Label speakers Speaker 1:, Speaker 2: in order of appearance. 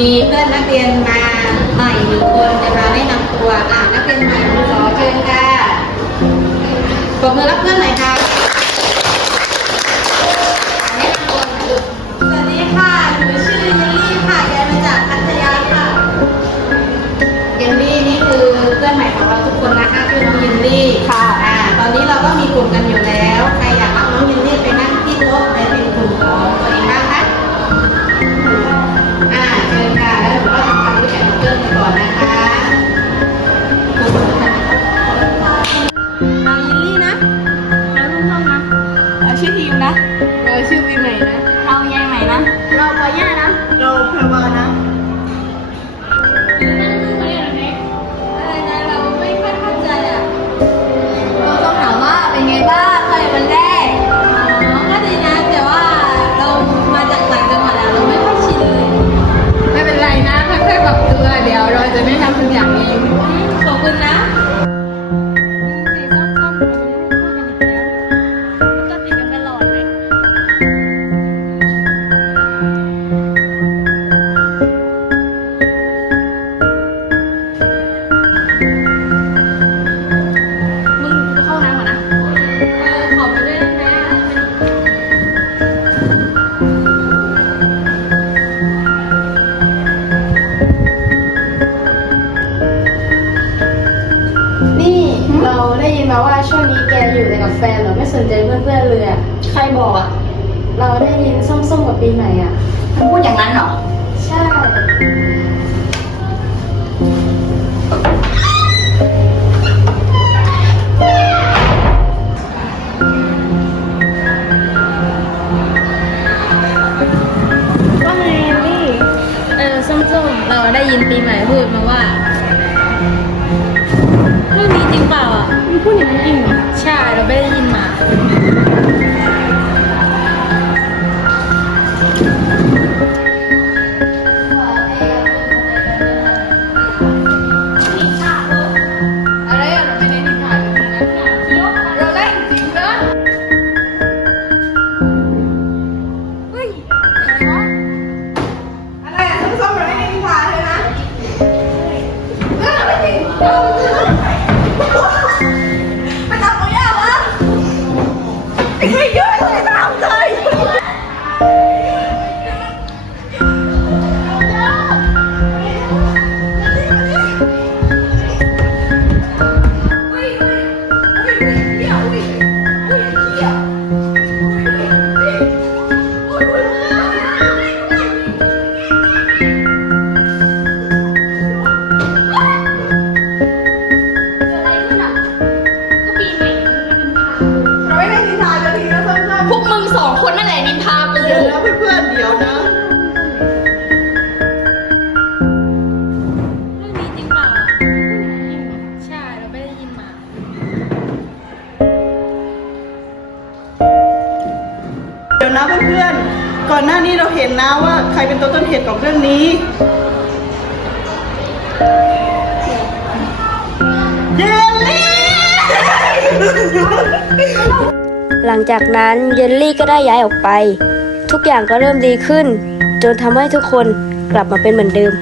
Speaker 1: มีเพื่อนนักเรียนมาใหม่หนึ่งคนจะมาแนะนำตัวอ่านักเรียนใหม่ขอเชิญค่ะปรบมือรับเพื่อนหน่อยค่ะ ก
Speaker 2: อยู่
Speaker 1: แต่กับแฟ
Speaker 3: นเหรอไม่สนใจเพื่อนๆเลยอะ
Speaker 2: ใครบอกอะ
Speaker 3: เราได้ยินส้มๆกับปีใหม่อะ
Speaker 2: มันพูดอย่างนั้นเหรอ
Speaker 3: ใช่
Speaker 4: ว่าไงลี่ เออส้มๆ เราได้ยินปีใหม่พูดมาว่า เรื่องนี้จริงเปล่าอะมันพูดอย่างนั้นจริงเหรอใช่เราไม่ได้ยินมา อะไรอะเราไม่ได้นินทากันนะเราได้จริงนะเฮ้ยอะไรวะ
Speaker 2: อะไรอะส้มๆเรา ไอ้เหี้ยเยอะเลยตามใจเรา
Speaker 4: คนนั่แหละนินทากู
Speaker 2: เดี๋ยวนะเพื่อนๆเดี๋ยวนะ
Speaker 4: เรื่มีจริงเปล่าอะใช่เราไม่ได้ยินมา
Speaker 2: เดี๋ยวนะเพื่อนๆก่อนหน้านี้เราเห็นนะว่าใครเป็นตัวต้นเหตุของเรื่องนี้เยลลี่
Speaker 3: หลังจากนั้นเยลลี่ก็ได้ย้ายออกไป ทุกอย่างก็เริ่มดีขึ้น จนทำให้ทุกคนกลับมาเป็นเหมือนเดิม